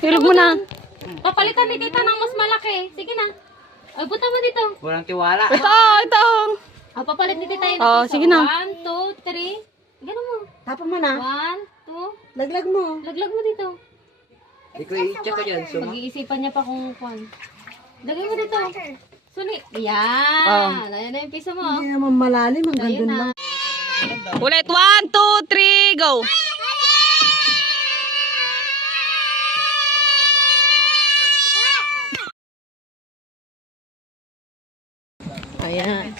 Hilog mo na. Papalitan ni tita ng mas malaki. Sige na. Ay, punta mo dito. Walang tiwala. Ito. Papalit ni tita yun. Oh, sige na. 1, 2, 3. Gano'n mo. Tapa mo na. 1, 2. Laglag mo. Laglag mo dito. Ikaw i-check ko dyan. Suma. Pag-iisipan niya pa kung kwan. Lagay mo dito. Suni. Ayan. Ayan na yung piso mo. Hindi naman malalim. Ang Ayun gandun na. lang. Ulit. 1, 2, 3, go. Ayan.